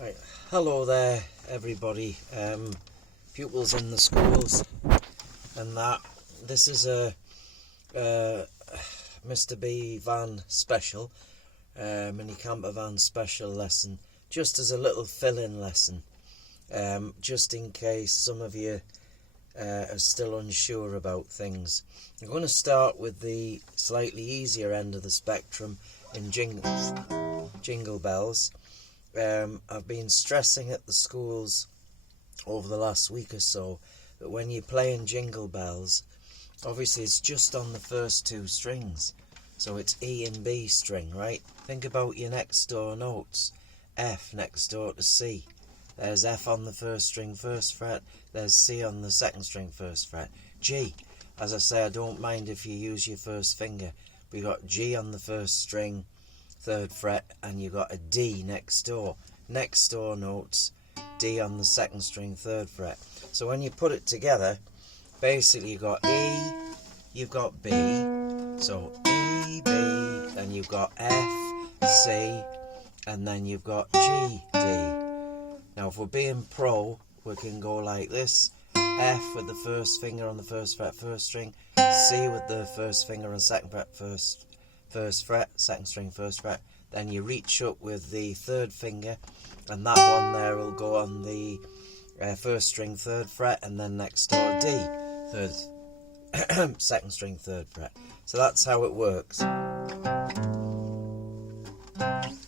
Right, hello there everybody, pupils in the schools and that. This is a Mr. B van special, mini camper van special lesson, just as a little fill-in lesson, just in case some of you are still unsure about things. I'm going to start with the slightly easier end of the spectrum in jingle bells. I've been stressing at the schools over the last week or so that when you're playing jingle bells, obviously it's just on the first two strings, so it's E and B string, right? Think about your next door notes. F next door to C. There's F on the first string, first fret. There's C on the second string, first fret. G, as I say, I don't mind if you use your first finger. We got G on the first string, third fret, and you got a D next door notes, D on the second string, third fret. So when you put it together, basically you've got E, you've got B, so E, B, then you've got F, C, and then you've got G, D. Now if we're being pro, we can go like this: F with the first finger on the first fret, first string, C with the first finger on the second fret, first fret, second string, first fret. Then you reach up with the third finger, and that one there will go on the first string, third fret, and then next door D, third, second string, third fret. So that's how it works.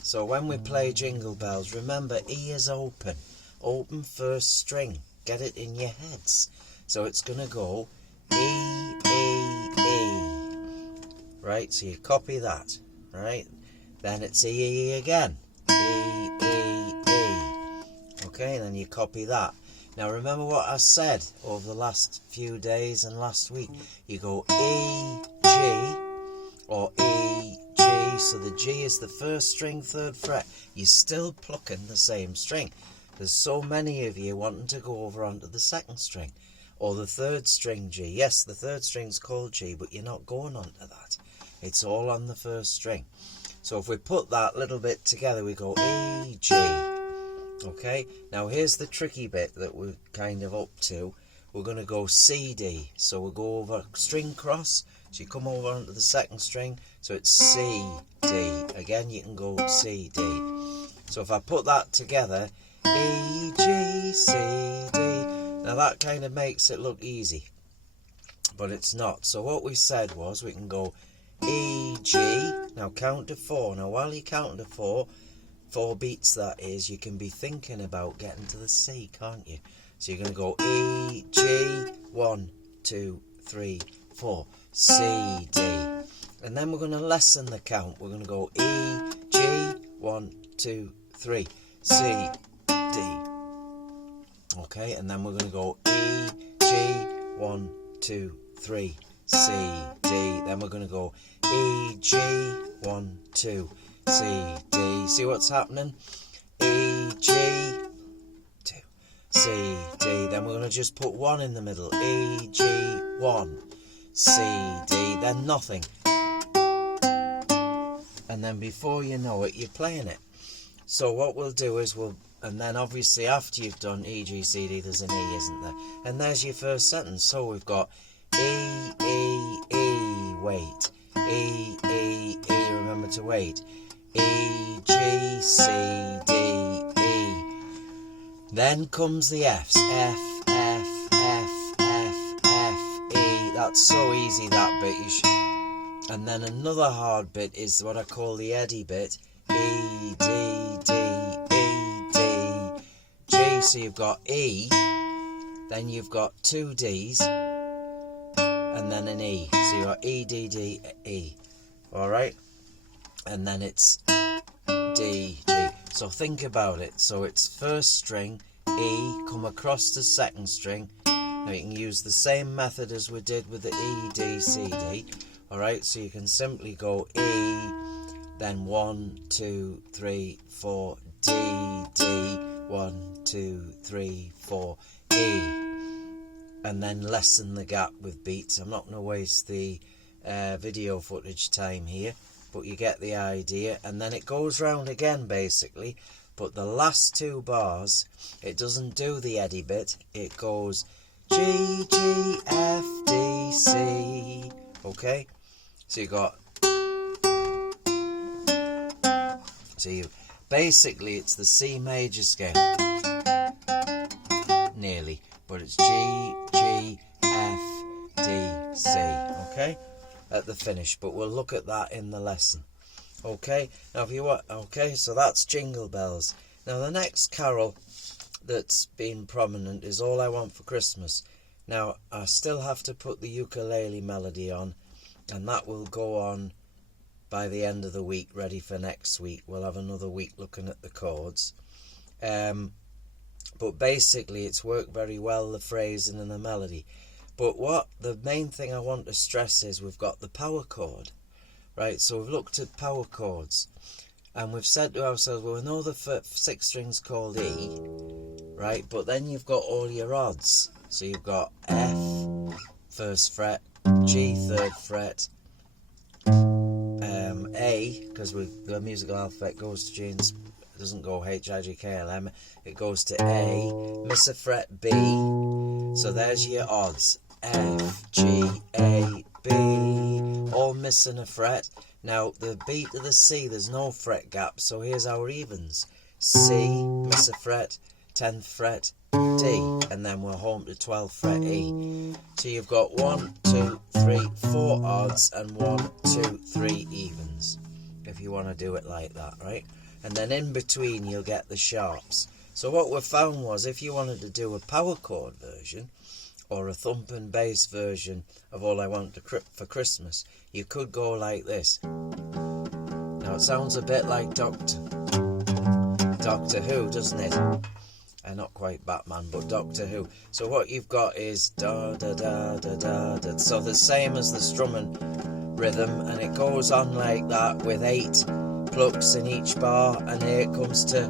So when we play jingle bells, remember E is open first string. Get it in your heads. So it's going to go E, E, E. Right, so you copy that, right? Then it's E, E, E again. E, E, E. Okay, and then you copy that. Now remember what I said over the last few days and last week. You go E, G, or E, G. So the G is the first string, third fret. You're still plucking the same string. There's so many of you wanting to go over onto the second string, or the third string G. Yes, the third string's called G, but you're not going onto that. It's all on the first string. So if we put that little bit together, we go E, G. Okay, now here's the tricky bit that we're kind of up to. We're going to go C, D. So we'll go over string cross. So you come over onto the second string. So it's C, D. Again, you can go C, D. So if I put that together, E, G, C, D. Now that kind of makes it look easy, but it's not. So what we said was we can go E, G. Now count to 4. Now while you're counting to 4 beats that is, you can be thinking about getting to the C, can't you? So you're going to go E, G, 1, 2, 3, 4, C, D. And then we're going to lessen the count. We're going to go E, G, 1, 2, 3, C, D. Okay, and then we're going to go E, G, 1, 2, 3, C, D. Then we're going to go E, G, 1, 2, C, D. See what's happening? E, G, 2, C, D. Then we're going to just put 1 in the middle. E, G, 1, C, D. Then nothing. And then before you know it, you're playing it. So what we'll do is and then obviously after you've done E, G, C, D, there's an E, isn't there? And there's your first sentence. So we've got E, E, E, wait. E, E, E, remember to wait. E, G, C, D, E. Then comes the F's. F, F, F, F, F, E. That's so easy, that bit. And then another hard bit is what I call the Eddie bit. E, D, D, E, D, G. So you've got E, then you've got 2 D's, and then an E. So you've got E, D, D, E. Alright? And then it's D, G. So think about it. So it's first string, E, come across to second string. Now you can use the same method as we did with the E, D, C, D. Alright, so you can simply go E, then 1, 2, 3, 4, D, D, 1, 2, 3, 4, E. And then lessen the gap with beats. I'm not going to waste the video footage time here, but you get the idea. And then it goes round again basically. But the last two bars, it doesn't do the Eddie bit. It goes G, G, F, D, C. Okay? So you got... So you... Basically, it's the C major scale. Nearly. But it's G, G, F, D, C. Okay? At the finish. But we'll look at that in the lesson. Okay? Now, if you want... Okay, so that's Jingle Bells. Now, the next carol that's been prominent is All I Want for Christmas. Now, I still have to put the ukulele melody on, and that will go on by the end of the week, ready for next week. We'll have another week looking at the chords. But basically, it's worked very well, the phrasing and the melody. But what the main thing I want to stress is we've got the power chord, right? So we've looked at power chords, and we've said to ourselves, well, we know the sixth string's called E, right? But then you've got all your odds. So you've got F, first fret, G, third fret, A, because the musical alphabet goes to G and it doesn't go H, I, J, K, L, M. It goes to A, miss a fret, B. So there's your odds. F, G, A, B, all missing a fret. Now, the beat of the C, there's no fret gap, so here's our evens. C, miss a fret, 10th fret, D, and then we're home to 12th fret E. So you've got 1, 2, 3, 4 odds and 1, 2, 3 evens, if you want to do it like that, right? And then in between you'll get the sharps. So what we found was, if you wanted to do a power chord version or a thump and bass version of All I Want for Christmas, you could go like this. Now it sounds a bit like Doctor Who, doesn't it? Not quite Batman, but Doctor Who. So what you've got is da da da da da da. So the same as the strumming rhythm, and it goes on like that with 8 plucks in each bar, and here it comes to.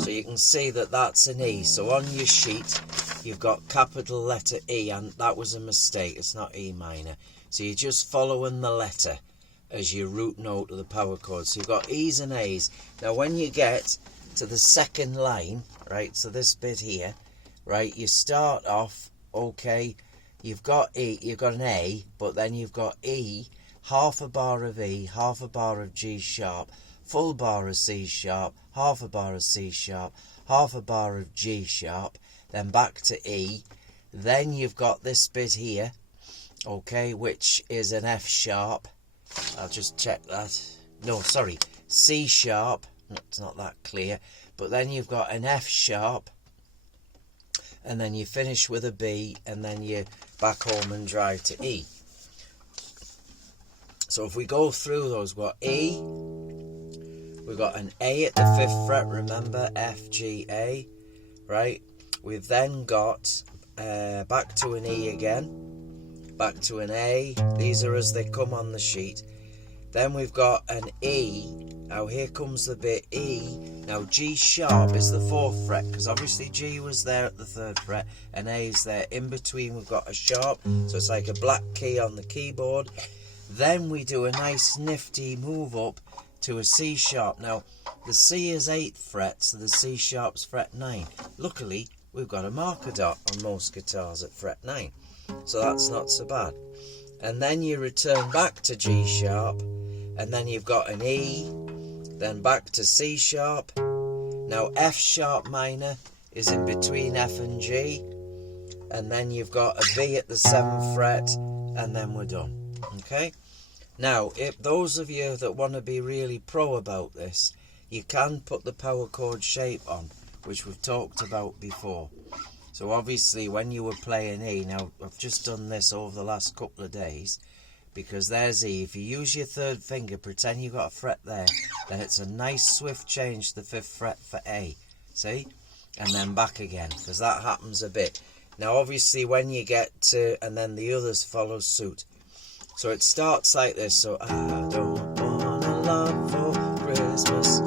So you can see that that's an E. So on your sheet you've got capital letter E, and that was a mistake, it's not E minor. So you're just following the letter as your root note of the power chord. So you've got E's and A's. Now when you get to the second line, right, so this bit here, right, you start off, okay, you've got E, you've got an A, but then you've got E, half a bar of E, half a bar of G sharp, full bar of C sharp, half a bar of C sharp, half a bar of G sharp, then back to E. Then you've got this bit here, okay, which is an F sharp. I'll just check that. No, sorry, C sharp. It's not that clear. But then you've got an F sharp, and then you finish with a B, and then you back home and drive to E. So if we go through those, we've got E, we've got an A at the 5th fret, remember, F, G, A, right? We've then got back to an E again, back to an A. These are as they come on the sheet. Then we've got an E. Now here comes the bit E. Now G sharp is the 4th fret, because obviously G was there at the 3rd fret and A is there. In between we've got a sharp, so it's like a black key on the keyboard. Then we do a nice nifty move up to a C sharp. Now the C is 8th fret, so the C sharp's fret 9. Luckily we've got a marker dot on most guitars at fret 9, so that's not so bad. And then you return back to G sharp, and then you've got an E, then back to C sharp. Now F sharp minor is in between F and G, and then you've got a B at the 7th fret, and then we're done. Okay? Now, if those of you that want to be really pro about this, you can put the power chord shape on, which we've talked about before. So obviously when you were playing E, now I've just done this over the last couple of days, because there's E. If you use your 3rd finger, pretend you've got a fret there, then it's a nice swift change to the 5th fret for A, see? And then back again, because that happens a bit. Now obviously when you get to, and then the others follow suit. So it starts like this, so I don't want a lot for Christmas.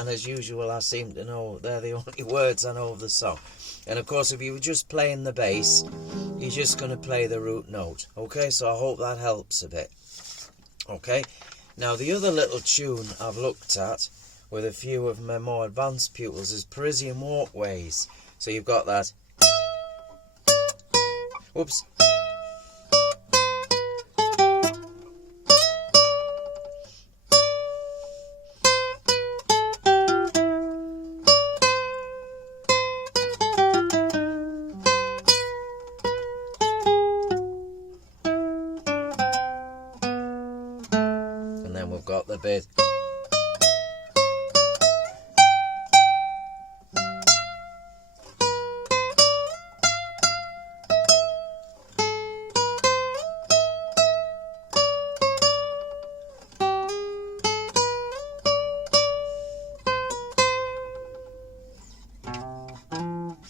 and as usual I seem to know they're the only words I know of the song. And of course if you were just playing the bass, you're just going to play the root note. Okay, so I hope that helps a bit. Okay, now the other little tune I've looked at with a few of my more advanced pupils is Parisian Walkways. So you've got that. Whoops. And then we've got the bit.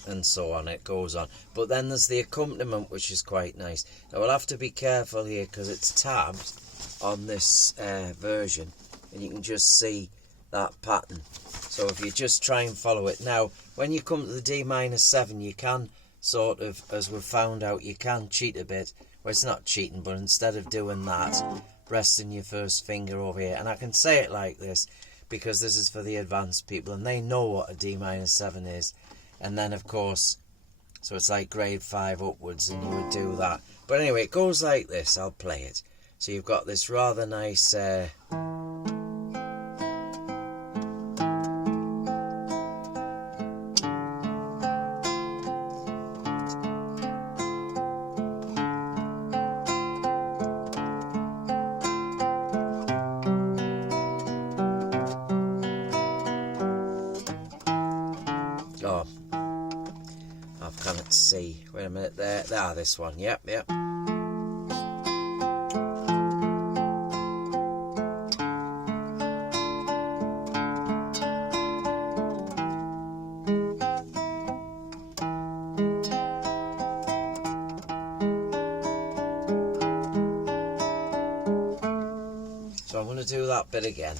And so on, it goes on. But then there's the accompaniment, which is quite nice. Now we'll have to be careful here because it's tabbed on this version, and you can just see that pattern. So if you just try and follow it. Now when you come to the D minor 7, you can sort of, as we've found out, you can cheat a bit. Well, it's not cheating, but instead of doing that, resting your first finger over here. And I can say it like this because this is for the advanced people and they know what a D minor 7 is. And then of course, so it's like grade 5 upwards, and you would do that. But anyway, it goes like this. I'll play it. So you've got this rather nice oh, I cannot see. Wait a minute, there. Ah, this one. Yep. So I'm going to do that bit again.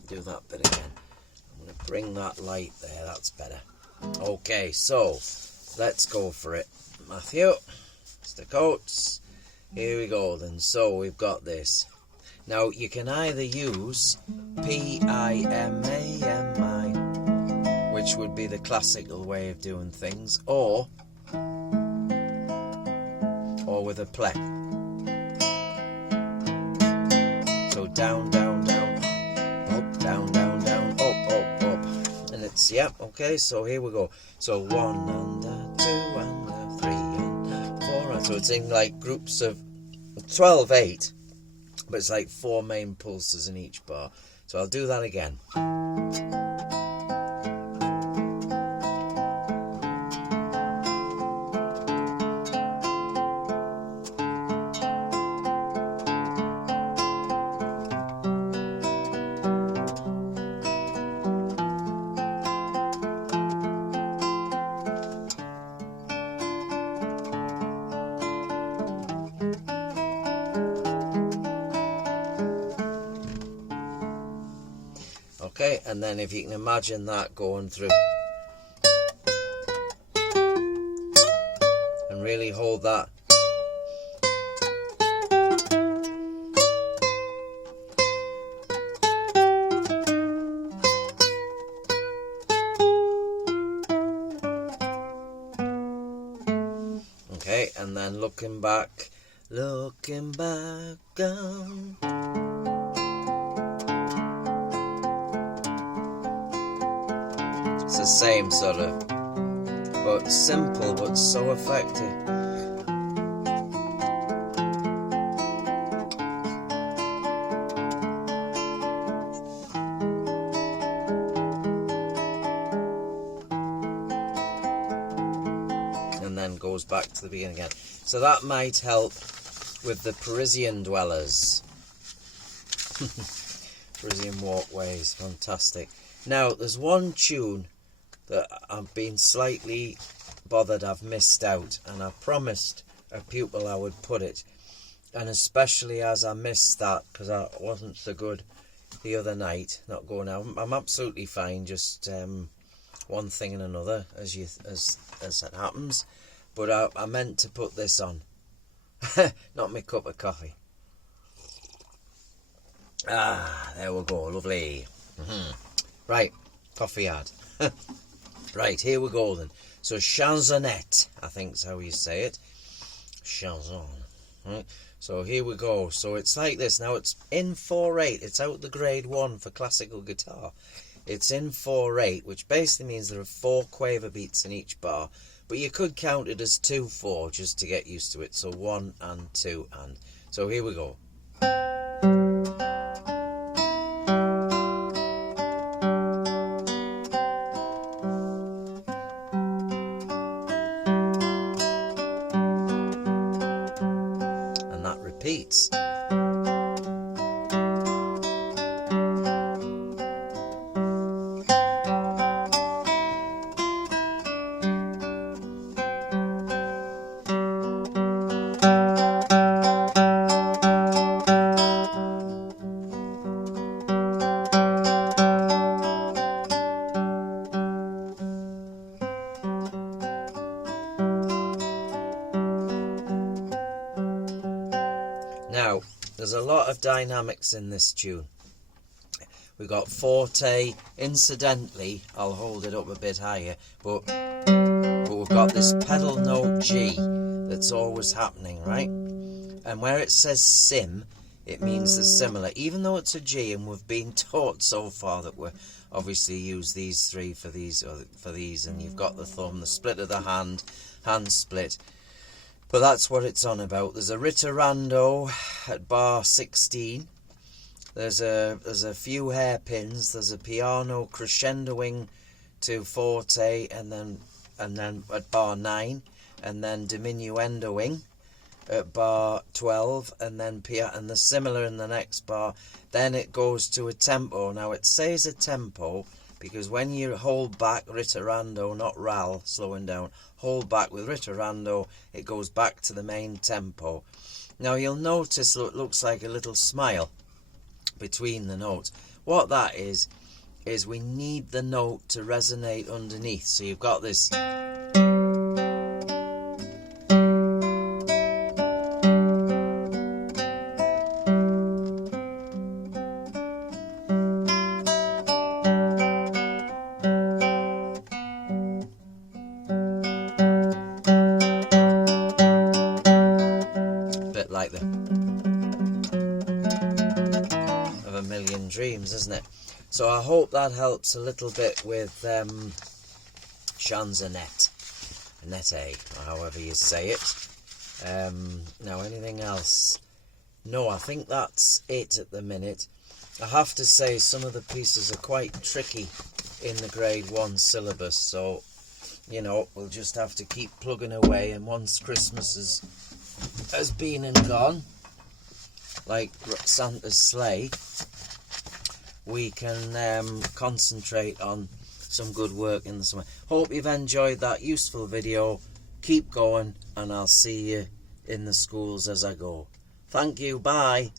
I'm going to bring that light there. That's better. Okay, so let's go for it. Matthew, staccatos. Here we go then. So we've got this. Now you can either use P-I-M-A-M-I, which would be the classical way of doing things, or with a plec. So down, down, down, up, down, down, down, up, up, up. And it's, yep, okay, so here we go. So 1 and 2 and 3 and 4. And so it's in like groups of 12/8, but it's like 4 main pulses in each bar. So I'll do that again. Okay, and then if you can imagine that going through and really hold that. Okay, and then looking back down. It's the same sort of, but simple, but so effective. And then goes back to the beginning again. So that might help with the Parisian dwellers. Parisian walkways, fantastic. Now, there's one tune that I've been slightly bothered I've missed out, and I promised a pupil I would put it, and especially as I missed that because I wasn't so good the other night, not going out. I'm absolutely fine, just one thing and another, as it happens. But I meant to put this on. Not my cup of coffee. Ah, there we go, lovely. Right, coffee ad. Right, here we go then. So chansonette, I think is how you say it. Chanson. Right. So here we go. So it's like this. Now it's in 4/8. It's out the grade 1 for classical guitar. It's in 4/8, which basically means there are 4 quaver beats in each bar. But you could count it as 2/4 just to get used to it. So 1 and 2 and. So here we go. And that repeats. Now, there's a lot of dynamics in this tune. We've got forte. Incidentally, I'll hold it up a bit higher, but we've got this pedal note G that's always happening, right? And where it says sim, it means the similar. Even though it's a G, and we've been taught so far that we obviously use these 3 for these, and you've got the thumb, the split of the hand split. But that's what it's on about. There's a ritorando at bar 16. There's a few hairpins. There's a piano crescendoing to forte, and then at bar 9, and then diminuendoing at bar 12, and then and the similar in the next bar. Then it goes to a tempo. Now it says a tempo because when you hold back ritorando, not ral, slowing down, hold back with ritorando, it goes back to the main tempo. Now you'll notice it looks like a little smile between the notes. What that is we need the note to resonate underneath. So you've got this. Like the of A Million Dreams, isn't it? So I hope that helps a little bit with chansonette, nette, or however you say it. Now anything else? No, I think that's it at the minute. I have to say some of the pieces are quite tricky in the grade 1 syllabus, so you know, we'll just have to keep plugging away, and once Christmas has been and gone, like Santa's sleigh, we can concentrate on some good work in the summer. Hope you've enjoyed that useful video. Keep going, and I'll see you in the schools as I go. Thank you, bye.